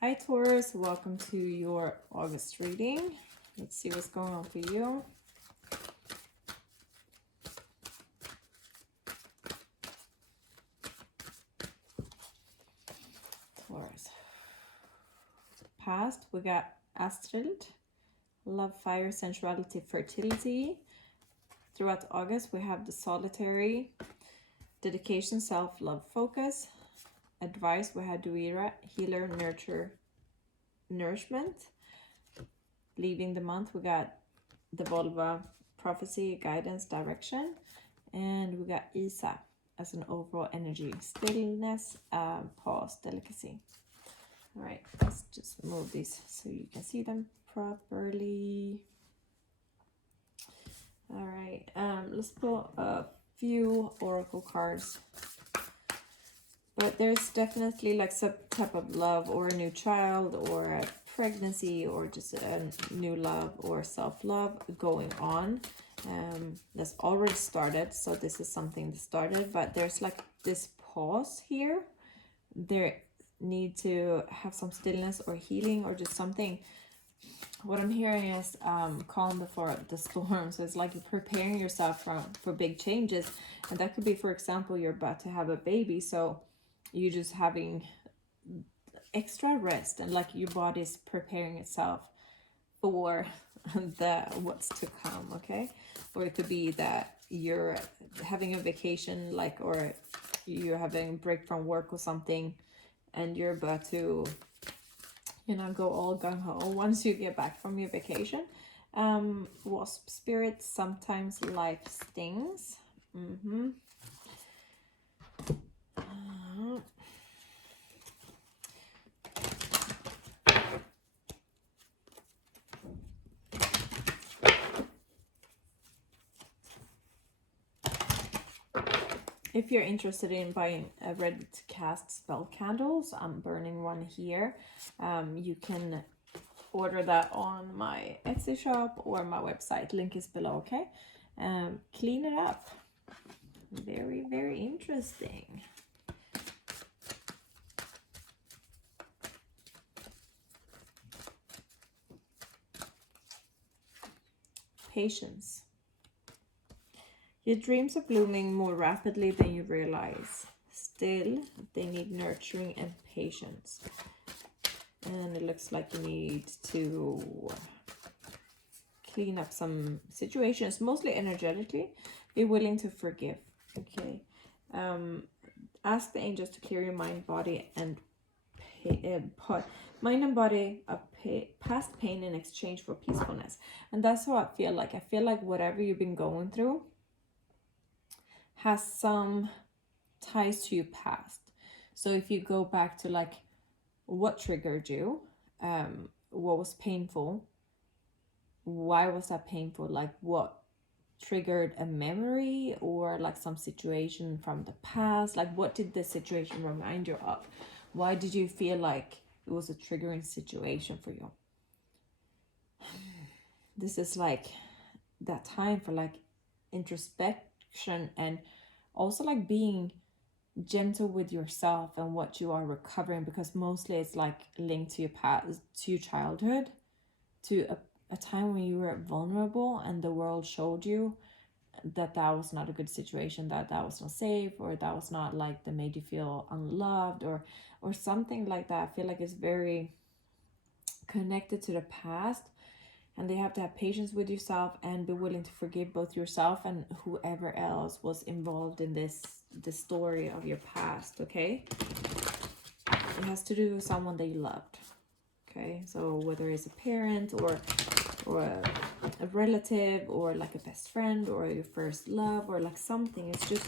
Hi Taurus, welcome to your August reading. Let's see what's going on for you. Taurus. Past, we got Astrid, love, fire, sensuality, fertility. Throughout August, we have the solitary, dedication, self-love, focus. Advice, we had Duira, healer, nurture, nourishment. Leaving the month, we got the Volva, prophecy, guidance, direction. And we got Isa as an overall energy, stillness, pause, delicacy. All right, let's just move these so you can see them properly. All right, let's pull a few oracle cards. But there's definitely like some type of love or a new child or a pregnancy or just a new love or self-love going on. That's already started, so this is something that started, but there's like this pause here. There need to have some stillness or healing or just something. What I'm hearing is calm before the storm. So it's like you're preparing yourself for big changes, and that could be, for example, you're about to have a baby, so you're just having extra rest and like your body's preparing itself for the what's to come. Okay, or it could be that you're having a vacation, like, or you're having a break from work or something, and you're about to, you know, go all gung-ho once you get back from your vacation. Wasp spirit, sometimes life stings. If you're interested in buying a ready to cast spell candles, I'm burning one here. You can order that on my Etsy shop or my website. Link is below, okay? Clean it up. Very, very interesting. Patience. Your dreams are blooming more rapidly than you realize. Still, they need nurturing and patience. And it looks like you need to clean up some situations, mostly energetically. Be willing to forgive. Okay. Ask the angels to clear your mind, body, and mind and body of past pain in exchange for peacefulness. And that's how I feel like. I feel like whatever you've been going through has some ties to your past. So if you go back to like what triggered you, what was painful, why was that painful, like what triggered a memory or like some situation from the past, like what did the situation remind you of, why did you feel like it was a triggering situation for you. This is like that time for like introspection and also like being gentle with yourself and what you are recovering, because mostly it's like linked to your past, to your childhood, to a time when you were vulnerable and the world showed you that that was not a good situation, that that was not safe, or that was not like that made you feel unloved or something like that. I feel like it's very connected to the past, and they have to have patience with yourself and be willing to forgive both yourself and whoever else was involved in this story of your past. Okay, it has to do with someone that you loved. Okay, so whether it's a parent or a relative or like a best friend or your first love or like something, it's just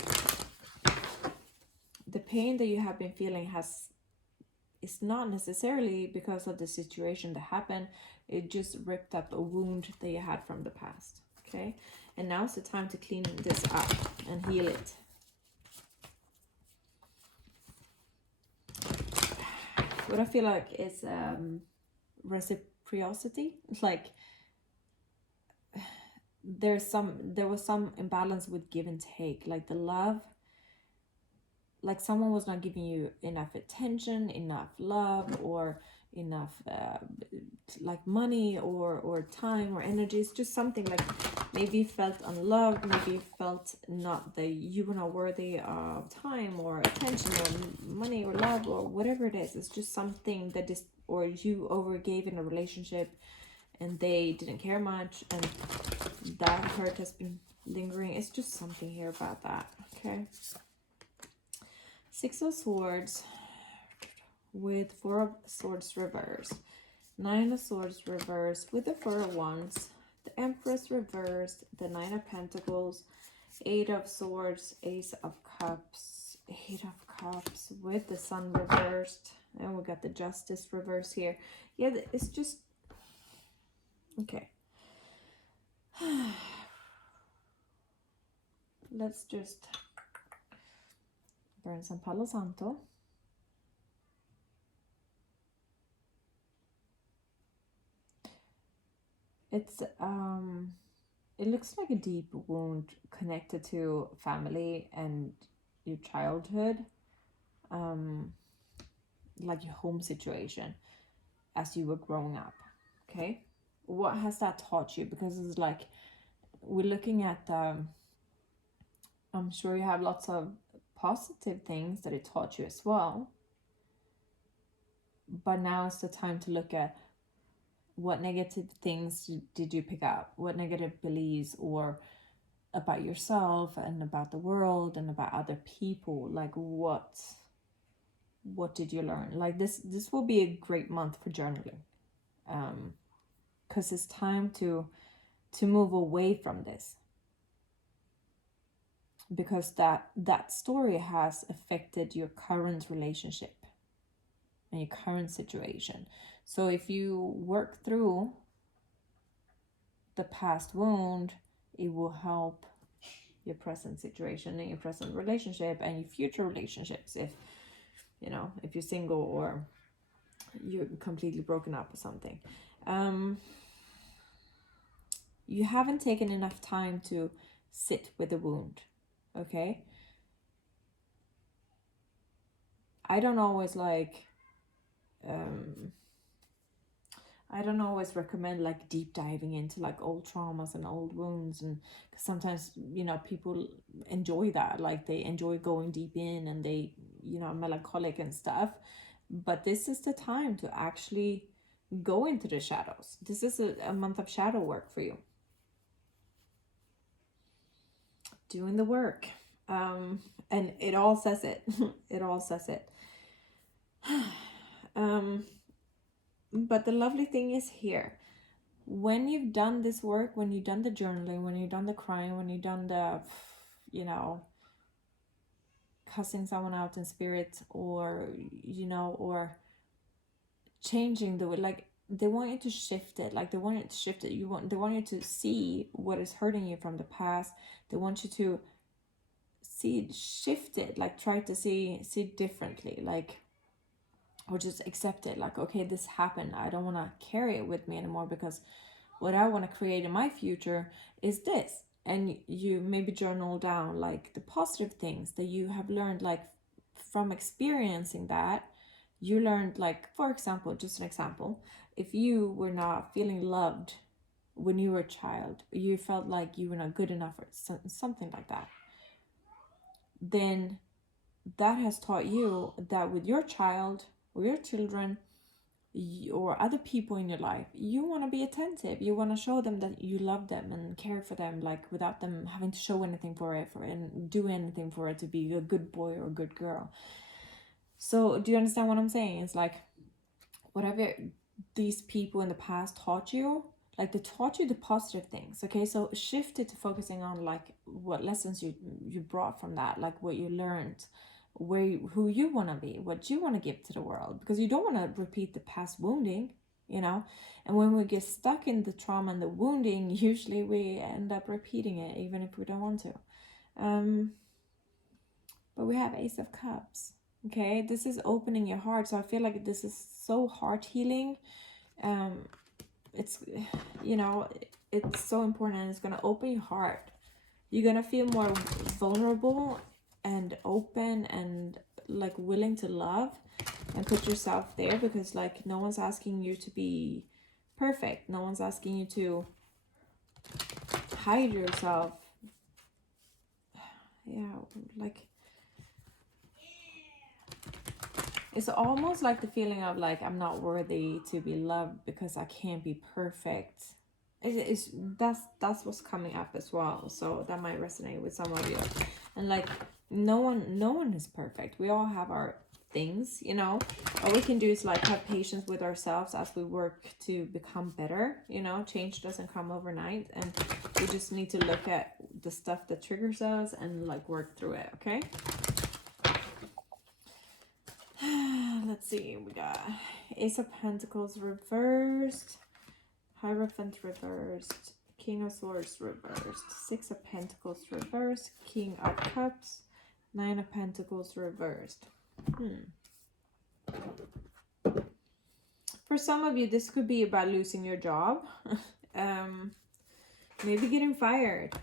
the pain that you have been feeling it's not necessarily because of the situation that happened. It just ripped up a wound that you had from the past. Okay, and now it's the time to clean this up and heal it. What I feel like is reciprocity. Like there was some imbalance with give and take, like the love, like someone was not giving you enough attention, enough love, or enough like money or time or energy. It's just something like maybe you felt unloved, maybe you felt not that you were not worthy of time or attention or money or love or whatever it is. It's just something that is, or you overgave in a relationship and they didn't care much, and that hurt has been lingering. It's just something here about that. Okay, 6 of Swords with 4 of Swords reverse, 9 of Swords reverse with the 4 of Wands, the Empress reversed, the 9 of Pentacles, 8 of Swords, Ace of Cups, 8 of Cups with the Sun reversed, and we got the Justice reverse here. Yeah, it's just okay. Let's just burn some Palo Santo. It's it looks like a deep wound connected to family and your childhood, like your home situation as you were growing up. Okay, what has that taught you? Because it's like we're looking at I'm sure you have lots of positive things that it taught you as well, but now it's the time to look at what negative things did you pick up, what negative beliefs or about yourself and about the world and about other people. Like what did you learn? Like this will be a great month for journaling, because it's time to move away from this, because that story has affected your current relationship and your current situation. So if you work through the past wound, it will help your present situation and your present relationship and your future relationships, if if you're single or you're completely broken up or something. You haven't taken enough time to sit with the wound. Okay, I don't always I don't always recommend like deep diving into like old traumas and old wounds, and cause sometimes people enjoy that, like they enjoy going deep in and they melancholic and stuff. But this is the time to actually go into the shadows. This is a month of shadow work for you, doing the work, and it all says it. It all says it. But the lovely thing is here, when you've done this work, when you've done the journaling, when you've done the crying, when you've done the cussing someone out in spirit, or or changing the way, like they want you to shift it, they want you to see what is hurting you from the past. They want you to shift it, like try to see differently, like, or just accept it, like, okay, this happened, I don't want to carry it with me anymore, because what I want to create in my future is this. And you maybe journal down like the positive things that you have learned, like from experiencing that. You learned, like, for example, just an example, if you were not feeling loved when you were a child, you felt like you were not good enough or something like that, then that has taught you that with your child or your children or other people in your life, you want to be attentive. You want to show them that you love them and care for them, like without them having to show anything for it and do anything for it to be a good boy or a good girl. So do you understand what I'm saying? It's like whatever these people in the past taught you, like they taught you the positive things. Okay, so shift it to focusing on like what lessons you brought from that, like what you learned, who you want to be, what you want to give to the world, because you don't want to repeat the past wounding, and when we get stuck in the trauma and the wounding, usually we end up repeating it even if we don't want to. But we have Ace of Cups. Okay, this is opening your heart, so I feel like this is so heart healing. It's it's so important, and it's going to open your heart. You're going to feel more vulnerable and open and like willing to love, and put yourself there, because like no one's asking you to be perfect. No one's asking you to hide yourself. Yeah, like it's almost like the feeling of like I'm not worthy to be loved because I can't be perfect. It's that's what's coming up as well. So that might resonate with some of you. And like no one is perfect. We all have our things, you know. All we can do is like have patience with ourselves as we work to become better, you know. Change doesn't come overnight, and we just need to look at the stuff that triggers us and like work through it, okay? Let's see, we got Ace of Pentacles reversed, Hierophant reversed, King of Swords reversed, Six of Pentacles reversed, King of Cups, Nine of Pentacles reversed. For some of you, this could be about losing your job. Maybe getting fired.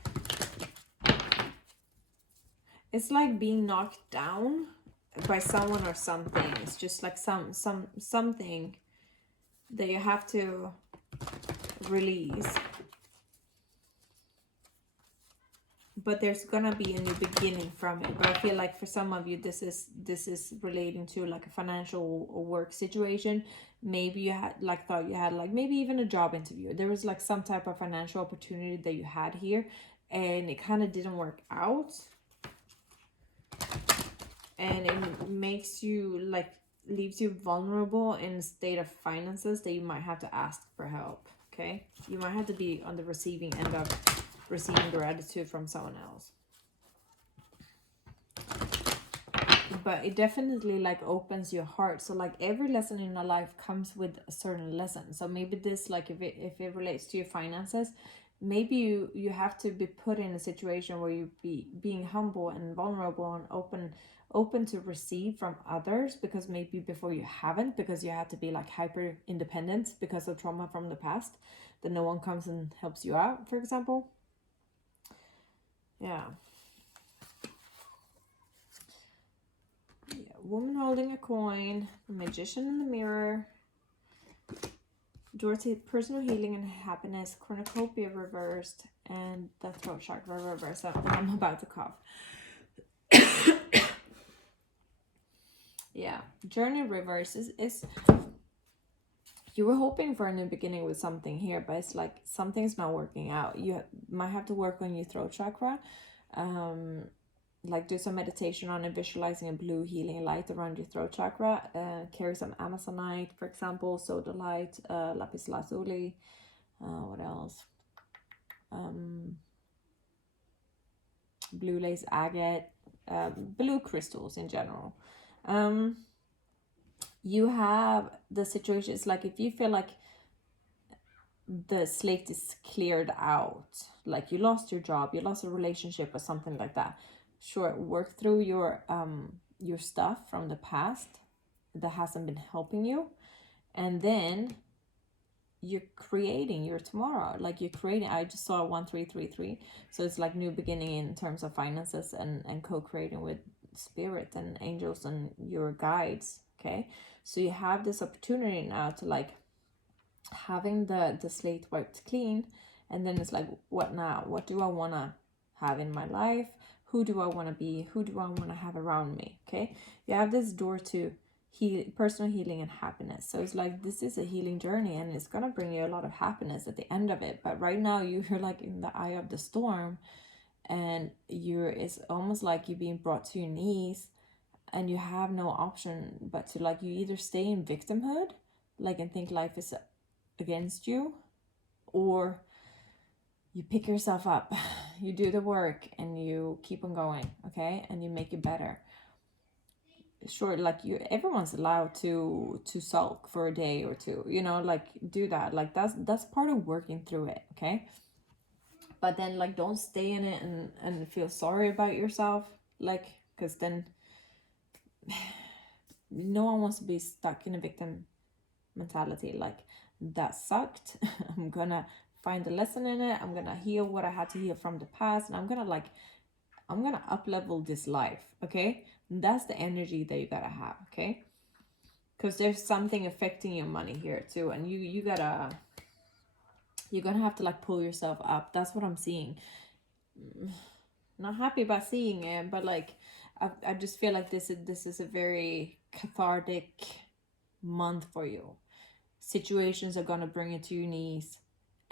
It's like being knocked down by someone or something. It's just like something that you have to release. But there's gonna be a new beginning from it. But I feel like for some of you, this is relating to like a financial or work situation. Maybe you had like thought you had like maybe even a job interview. There was like some type of financial opportunity that you had here, and it kind of didn't work out. And it makes you like, leaves you vulnerable in a state of finances that you might have to ask for help. Okay, you might have to be on the receiving end of receiving gratitude from someone else. But it definitely like opens your heart. So like every lesson in our life comes with a certain lesson. So maybe this, like if it relates to your finances, maybe you have to be put in a situation where you being humble and vulnerable and open to receive from others, because maybe before you haven't, because you had to be like hyper independent because of trauma from the past, that no one comes and helps you out, for example. Yeah. Woman holding a coin, the Magician in the mirror, Dorothy, personal healing and happiness, cornucopia reversed, and the throat chakra reversed. I'm about to cough. Yeah, journey reverse is you were hoping for a new beginning with something here, but it's like something's not working out. You might have to work on your throat chakra. Like do some meditation on it, visualizing a blue healing light around your throat chakra. Carry some amazonite, for example, sodalite, lapis lazuli. What else? Blue lace agate, blue crystals in general. You have the situation, it's like if you feel like the slate is cleared out, like you lost your job, you lost a relationship or something like that, sure, work through your stuff from the past that hasn't been helping you, and then you're creating your tomorrow. Like you're creating, I just saw 1333, so it's like new beginning in terms of finances and co-creating with spirit and angels and your guides. Okay, so you have this opportunity now to like having the slate wiped clean, and then it's like, what now? What do I want to have in my life? Who do I want to be? Who do I want to have around me? Okay, you have this door to heal, personal healing and happiness. So it's like this is a healing journey, and it's gonna bring you a lot of happiness at the end of it. But right now you're like in the eye of the storm, and it's almost like you're being brought to your knees, and you have no option but to like, you either stay in victimhood, like, and think life is against you, or you pick yourself up, you do the work, and you keep on going, okay, and you make it better. Sure, like everyone's allowed to sulk for a day or two, you know, like do that, like that's part of working through it, okay? But then like don't stay in it and feel sorry about yourself, like, because then no one wants to be stuck in a victim mentality. Like, that sucked. I'm gonna find a lesson in it. I'm gonna heal what I had to heal from the past, and I'm gonna up level this life, okay? That's the energy that you gotta have, okay? Because there's something affecting your money here too, and you're gonna have to like pull yourself up. That's what I'm seeing. Not happy about seeing it, but like I just feel like this is a very cathartic month for you. Situations are gonna bring you to your knees,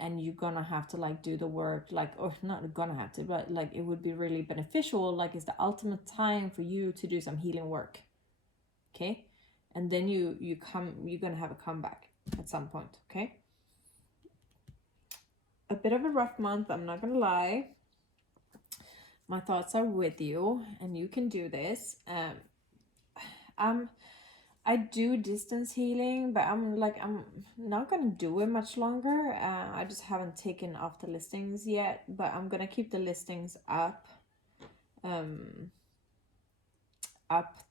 and you're gonna have to like do the work, like, or not gonna have to, but like it would be really beneficial. Like it's the ultimate time for you to do some healing work. Okay, and then you're gonna have a comeback at some point. Okay, a bit of a rough month, I'm not gonna lie. My thoughts are with you, and you can do this. I do distance healing, but I'm not gonna do it much longer. I just haven't taken off the listings yet, but I'm gonna keep the listings up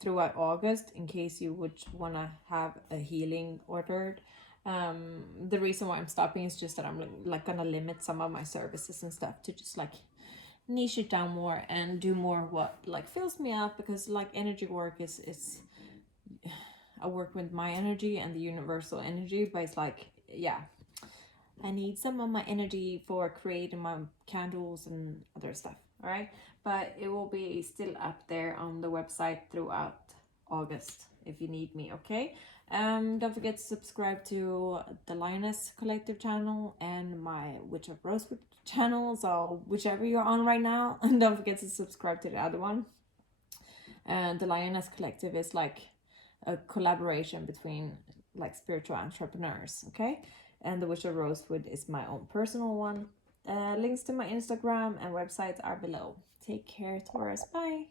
throughout August in case you would want to have a healing ordered. The reason why I'm stopping is just that I'm like gonna limit some of my services and stuff to just like niche it down more and do more what like fills me up, because like energy work is I work with my energy and the universal energy, but it's like, yeah, I need some of my energy for creating my candles and other stuff. All right, but it will be still up there on the website throughout August if you need me. Okay, don't forget to subscribe to the Lioness Collective channel and my Witch of Rosewood channel, so whichever you're on right now. And don't forget to subscribe to the other one. And the Lioness Collective is like a collaboration between like spiritual entrepreneurs. Okay, and the Witch of Rosewood is my own personal one. Links to my Instagram and websites are below. Take care, Taurus. Bye.